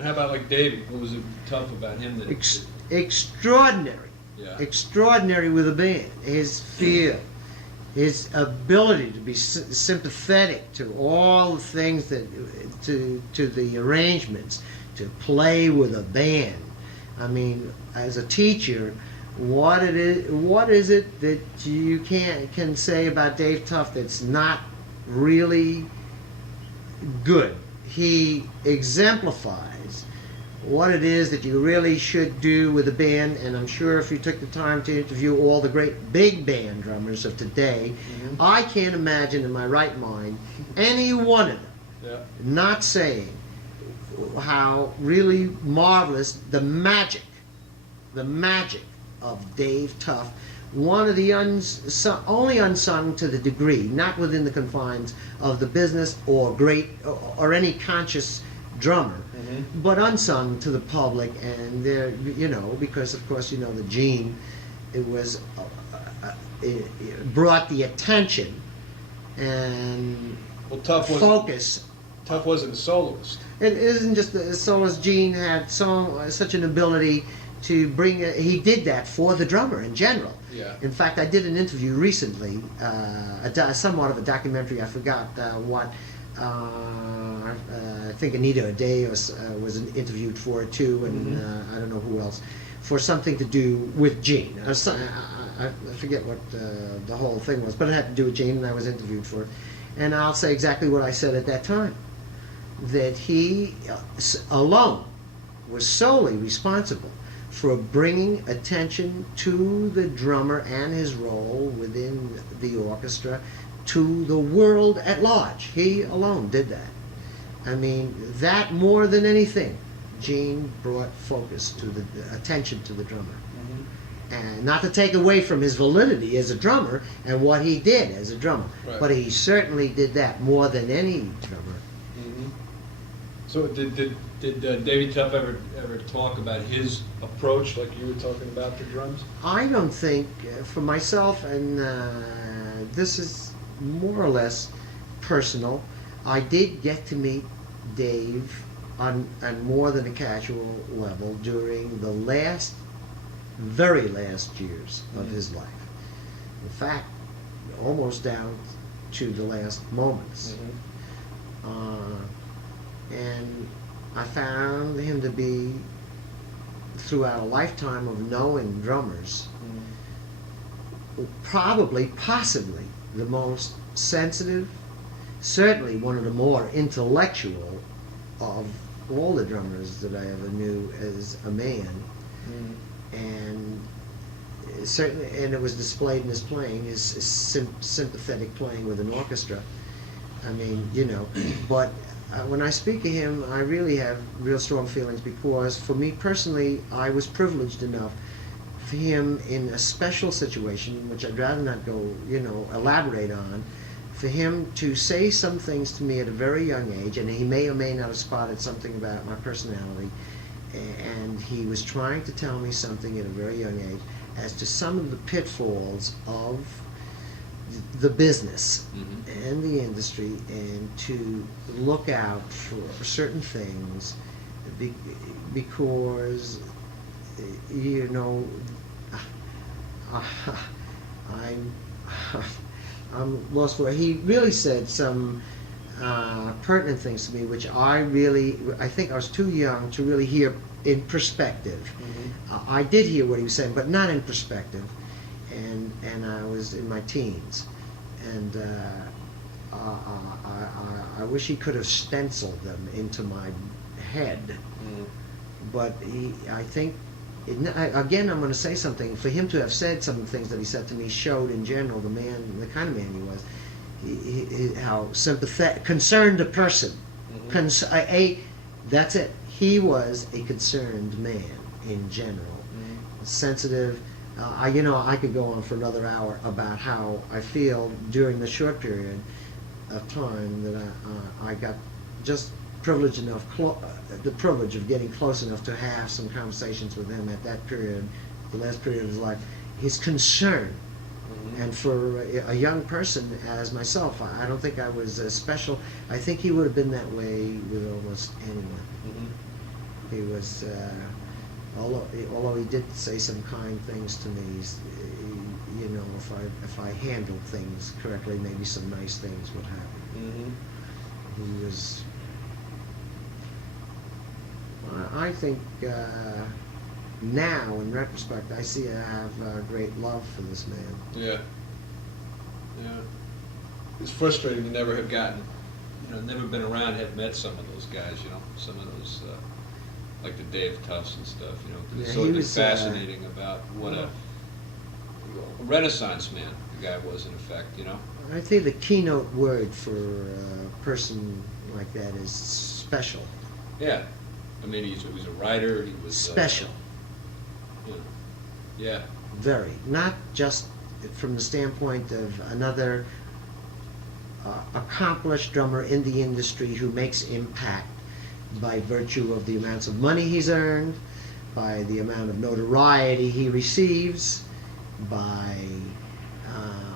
And how about like David? What was it tough about him? That Extraordinary. Yeah. Extraordinary with a band. His feel, his ability to be sympathetic to all the things that, to the arrangements, to play with a band. I mean, as a teacher, what is it that you can say about Dave Tough that's not really good? He exemplifies what it is that you really should do with a band, and I'm sure if you took the time to interview all the great big band drummers of today, I can't imagine in my right mind any one of them not saying how really marvelous the magic of Dave Tough, one of the only unsung to the degree, not within the confines of the business or or any conscious drummer, but unsung to the public. And there, because of course the gene, it was it brought the attention and focus. Tough wasn't a soloist. It isn't just the soloist. Gene had such an ability to bring he did that for the drummer in general. Yeah. In fact, I did an interview recently, somewhat of a documentary. I forgot what. I think Anita O'Day was interviewed for it too, and I don't know who else, for something to do with Gene. I forget what the whole thing was, but it had to do with Gene, and I was interviewed for it. And I'll say exactly what I said at that time, that he alone was solely responsible for bringing attention to the drummer and his role within the orchestra to the world at large. He alone did that. I mean, that more than anything, Gene brought focus to the attention to the drummer. And not to take away from his validity as a drummer and what he did as a drummer, but he certainly did that more than any drummer. So did David Tough ever talk about his approach, like you were talking about the drums? I don't think, for myself, and this is more or less personal, I did get to meet Dave on more than a casual level during the very last years of his life. In fact, almost down to the last moments. And I found him to be, throughout a lifetime of knowing drummers, possibly the most sensitive, certainly one of the more intellectual of all the drummers that I ever knew as a man. And certainly, and it was displayed in his playing, his sympathetic playing with an orchestra. I mean, but when I speak of him, I really have real strong feelings, because for me personally, I was privileged enough for him in a special situation, which I'd rather not go, elaborate on, for him to say some things to me at a very young age, and he may or may not have spotted something about my personality, and he was trying to tell me something at a very young age as to some of the pitfalls of the business and the industry, and to look out for certain things, because I'm lost for it. He really said some pertinent things to me, which I think I was too young to really hear in perspective. I did hear what he was saying, but not in perspective. And I was in my teens, and I wish he could have stenciled them into my head. But I think, again, I'm going to say something. For him to have said some of the things that he said to me showed, in general, the kind of man he was. How sympathetic, concerned a person. That's it. He was a concerned man in general, sensitive. I could go on for another hour about how I feel during the short period of time that I got just privileged enough, the privilege of getting close enough to have some conversations with him at that period, the last period of his life. His concern, and for a young person as myself, I don't think I was special. I think he would have been that way with almost anyone. He was, although he did say some kind things to me, you know, if I handled things correctly, maybe some nice things would happen. Mm-hmm. He was, I think, now in retrospect, I have great love for this man. Yeah. Yeah. It's frustrating to never have gotten, you know, never been around, have met some of those guys, you know, some of those, like the Dave Tufts and stuff, you know, 'cause Yeah, it's he sort of was, fascinating about what a Renaissance man the guy was, in effect, you know. I think the keynote word for a person like that is special. Yeah. I mean, he was a writer, he was... Special. You know, yeah. Very. Not just from the standpoint of another accomplished drummer in the industry who makes impact by virtue of the amounts of money he's earned, by the amount of notoriety he receives, by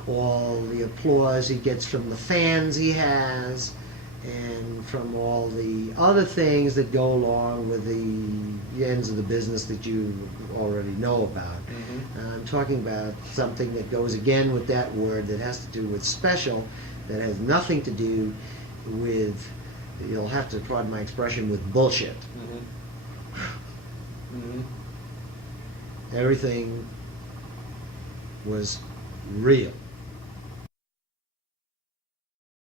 all the applause he gets from the fans he has, and from all the other things that go along with the ends of the business that you already know about. Mm-hmm. I'm talking about something that goes again with that word, that has to do with special, that has nothing to do with, you'll have to pardon my expression, with bullshit. Mm-hmm. Mm-hmm. Everything was real.